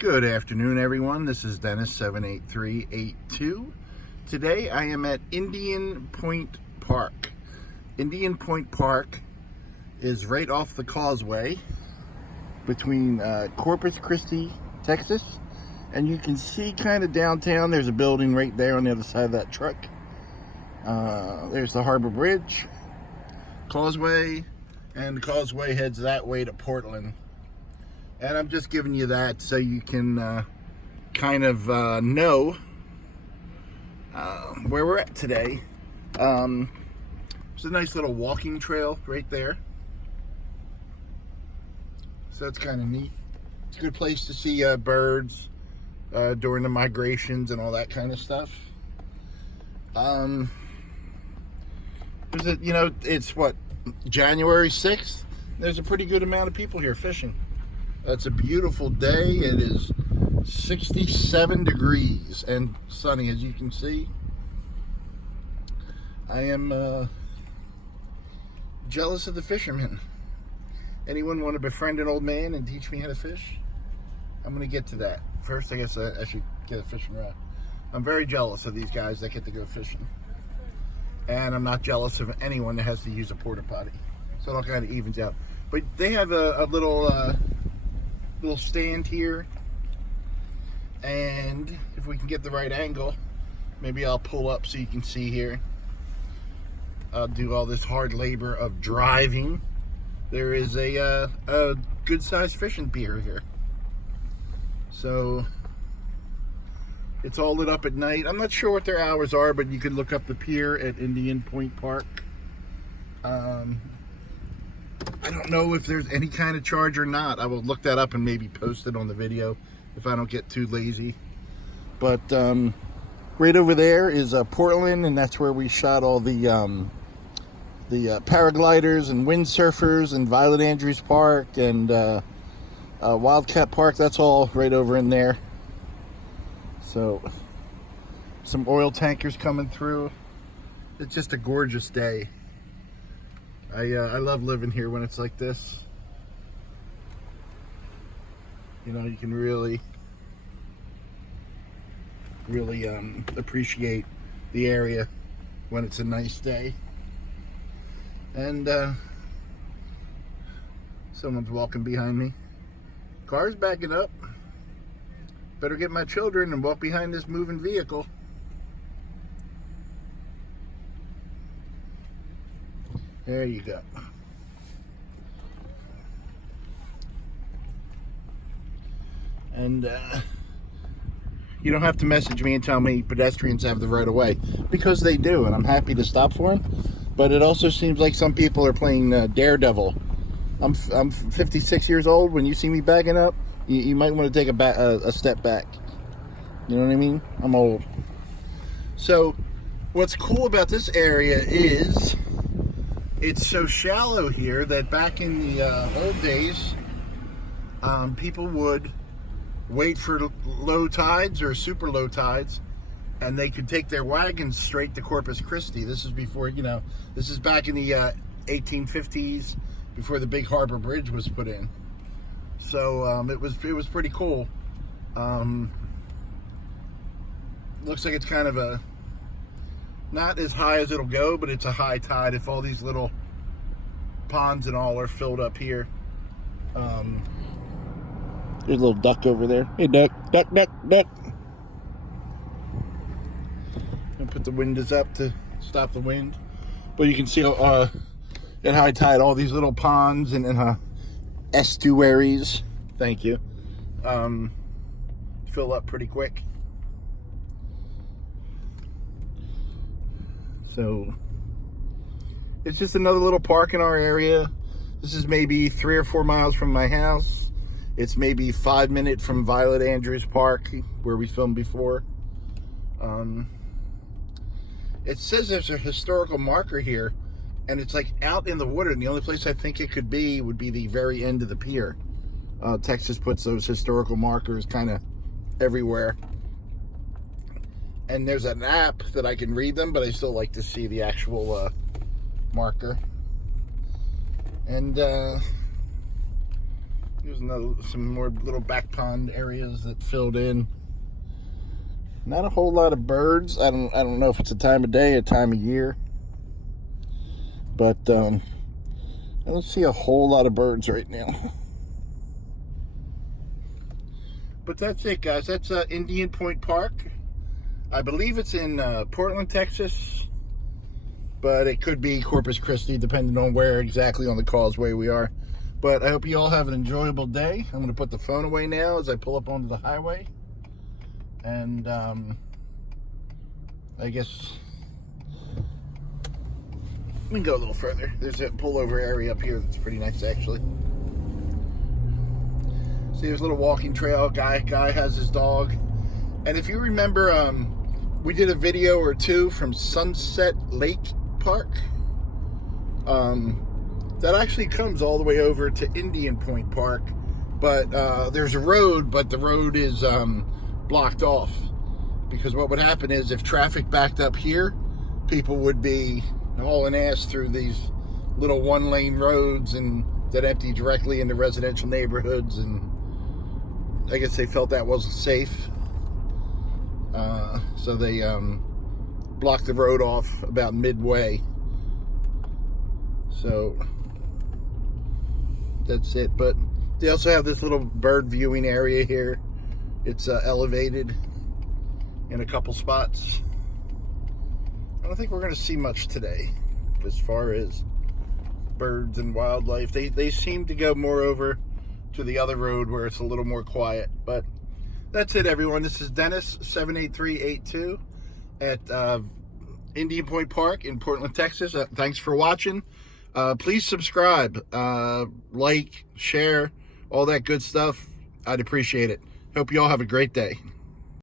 Good afternoon, everyone. This is Dennis 78382. Today I am at Indian Point Park. Indian Point Park is right off the causeway between Corpus, Christi, Texas, and you can see kind of downtown. There's a building right there on the other side of that truck. There's the Harbor Bridge, causeway, and the causeway heads that way to Portland. And I'm just giving you that so you can kind of know where we're at today. There's a nice little walking trail right there. So that's kind of neat. It's a good place to see birds during the migrations and all that kind of stuff. It's what, January 6th? There's a pretty good amount of people here fishing. It's a beautiful day. It is 67 degrees and sunny, as you can see. I am jealous of the fishermen. Anyone want to befriend an old man and teach me how to fish? I'm going to get to that. First, I guess I should get a fishing rod. I'm very jealous of these guys that get to go fishing. And I'm not jealous of anyone that has to use a porta potty. So it all kind of evens out. But they have a little stand here, and if we can get the right angle, maybe I'll pull up so you can see here. I'll do all this hard labor of driving. There is a good sized fishing pier here, so it's all lit up at night. I'm not sure what their hours are, but you could look up the pier at Indian Point Park. I don't know if there's any kind of charge or not. I will look that up and maybe post it on the video if I don't get too lazy. But right over there is Portland, and that's where we shot all the paragliders and windsurfers, and Violet Andrews Park and Wildcat Park. That's all right over in there. So some oil tankers coming through. It's just a gorgeous day. I love living here when it's like this. You know, you can really appreciate the area when it's a nice day. And someone's walking behind me. Car's backing up. Better get my children and walk behind this moving vehicle. There you go. And you don't have to message me and tell me pedestrians have the right of way, because they do, and I'm happy to stop for them. But it also seems like some people are playing daredevil. I'm 56 years old. When you see me backing up, you might want to take a step back. You know what I mean? I'm old. So what's cool about this area is it's so shallow here that back in the old days, people would wait for low tides or super low tides, and they could take their wagons straight to Corpus Christi. This is before, this is back in the 1850s, before the big Harbor Bridge was put in. So it was pretty cool. Looks like it's kind of not as high as it'll go, but it's a high tide if all these little ponds and all are filled up here. There's a little duck over there. Hey, duck, duck, duck, duck. I'm gonna put the windows up to stop the wind. But you can see at high tide all these little ponds and estuaries, thank you, fill up pretty quick. So it's just another little park in our area. This is maybe 3 or 4 miles from my house. It's maybe 5 minutes from Violet Andrews Park, where we filmed before. It says there's a historical marker here, and it's like out in the water, and the only place I think it could be would be the very end of the pier. Texas puts those historical markers kind of everywhere. And there's an app that I can read them, but I still like to see the actual marker. And Here's some more little back pond areas that filled in. Not a whole lot of birds. I don't know if it's a time of day, a time of year, but I don't see a whole lot of birds right now. But that's it, guys. That's Indian Point Park. I believe it's in Portland, Texas, but it could be Corpus Christi, depending on where exactly on the causeway we are. But I hope you all have an enjoyable day. I'm going to put the phone away now as I pull up onto the highway. And I guess we can go a little further. There's a pullover area up here that's pretty nice, actually. See, there's a little walking trail. Guy has his dog. And if you remember, we did a video or two from Sunset Lake Park. That actually comes all the way over to Indian Point Park. But there's a road, but the road is blocked off. Because what would happen is if traffic backed up here, people would be hauling ass through these little one-lane roads and that empty directly into residential neighborhoods. And I guess they felt that wasn't safe. So they blocked the road off about midway. So that's it. But they also have this little bird viewing area here. It's elevated in a couple spots. I don't think we're going to see much today as far as birds and wildlife. They seem to go more over to the other road where it's a little more quiet. But that's it, everyone. This is Dennis, 78382 at Indian Point Park in Portland, Texas. Thanks for watching. Please subscribe, like, share, all that good stuff. I'd appreciate it. Hope you all have a great day.